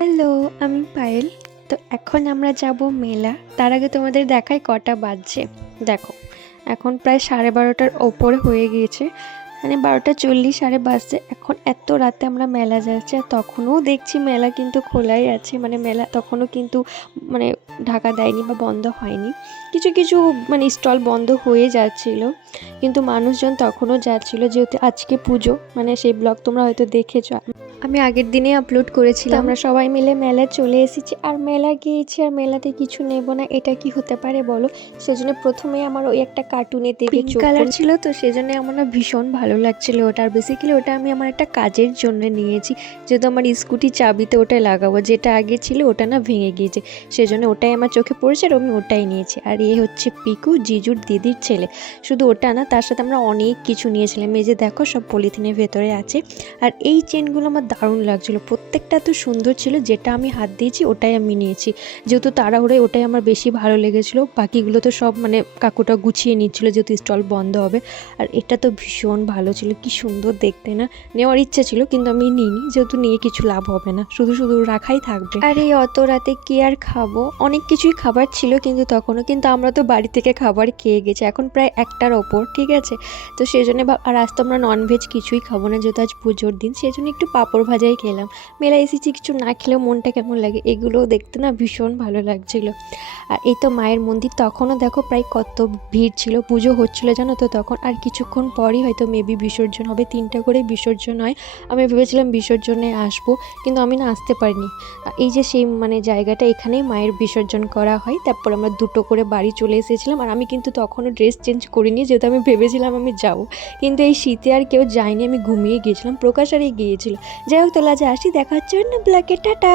Hello, আমি পায়েল। তো এখন আমরা যাব মেলা। তার আগে তোমাদের দেখাই কটা বাজছে। দেখো, এখন প্রায় 12:30টার ওপরে হয়ে গিয়েছে। মানে 12:40 সাড়ে বাজছে। এখন এত রাতে আমরা মেলা যাচ্ছি, আর তখনও দেখছি মেলা কিন্তু খোলাই আছে। মানে মেলা তখনও কিন্তু মানে ঢাকা দেয়নি বা বন্ধ হয়নি। কিছু কিছু মানে স্টল বন্ধ হয়ে যাচ্ছিল, কিন্তু মানুষজন তখনও যাচ্ছিল, যেহেতু আজকে পুজো। মানে সেই ব্লগ তোমরা হয়তো দেখেছো, আমি আগের দিনে আপলোড করেছিলাম। আমরা সবাই মিলে মেলায় চলে এসেছি, আর মেলা গিয়েছি, আর মেলাতে কিছু নেব না, এটা কি হতে পারে বলো? সেজন্য প্রথমে আমার ওই একটা কার্টুনে দেখে পিঙ্ক কালার ছিল, তো সেজন্য আমার না ভীষণ ভালো লাগছিল ওটা। আর বেসিক্যালি ওটা আমি আমার একটা কাজের জন্য নিয়েছি, যেহেতু আমার স্কুটি চাবিতে ওটাই লাগাবো। যেটা আগে ছিল ওটা না ভেঙে গিয়েছে, সেজন্য ওটাই আমার চোখে পড়েছে, আর আমি ওটাই নিয়েছি। আর এ হচ্ছে পিকু, জিজুর দিদির ছেলে। শুধু ওটা না, তার সাথে আমরা অনেক কিছু নিয়েছিলাম। এই যে দেখো, সব পলিথিনের ভেতরে আছে। আর এই চেনগুলো আমার দারুণ লাগছিলো, প্রত্যেকটা এত সুন্দর ছিল। যেটা আমি হাত দিয়েছি ওটাই আমি নিয়েছি, যেহেতু তাড়াহুড়োয় ওটাই আমার বেশি ভালো লেগেছিলো। বাকিগুলো তো সব মানে কাকুটা গুছিয়ে নিচ্ছিলো, যেহেতু স্টল বন্ধ হবে। আর এটা তো ভীষণ ভালো ছিল, কি সুন্দর দেখতে না। নেওয়ার ইচ্ছা ছিল, কিন্তু আমি নিইনি, যেহেতু নিয়ে কিছু লাভ হবে না, শুধু শুধু রাখাই থাকবে। আর এই অত রাতে কি আর খাবো? অনেক কিছুই খাবার ছিল কিন্তু তখনও, কিন্তু আমরা তো বাড়ি থেকে খাবার খেয়ে গেছি। এখন প্রায় 1টার ওপর, ঠিক আছে। তো সেই জন্য আর আজ তো আমরা ননভেজ কিছুই খাবো না, যেহেতু আজ পুজোর দিন। সেই জন্য একটু পাঁপড় ভাজাই খেলাম। মেলায় এসেছি, কিছু না খেলেও মনটা কেমন লাগে। এগুলোও দেখতে না ভীষণ ভালো লাগছিল। আর এই তো মায়ের মন্দির, তখনও দেখো প্রায় কত ভিড় ছিল। পুজো হচ্ছিলো জানো তো তখন। আর কিছুক্ষণ পরই হয়তো মেবি বিসর্জন হবে, 3টা করে বিসর্জন হয়। আমি ভেবেছিলাম বিসর্জনে আসবো, কিন্তু আমি না আসতে পারিনি। এই যে সেই মানে জায়গাটা, এখানেই মায়ের বিসর্জন করা হয়। তারপর আমরা 2টো করে বাড়ি চলে এসেছিলাম। আর আমি কিন্তু তখনও ড্রেস চেঞ্জ করিনি, যেহেতু আমি ভেবেছিলাম আমি যাবো, কিন্তু এই শীতে আর কেউ যায়নি, আমি ঘুমিয়ে গিয়েছিলাম। প্রকাশ আর গিয়েছিল। যাই হোক, তোলা যে আসি, দেখা হচ্ছে না ব্লগে, টাটা।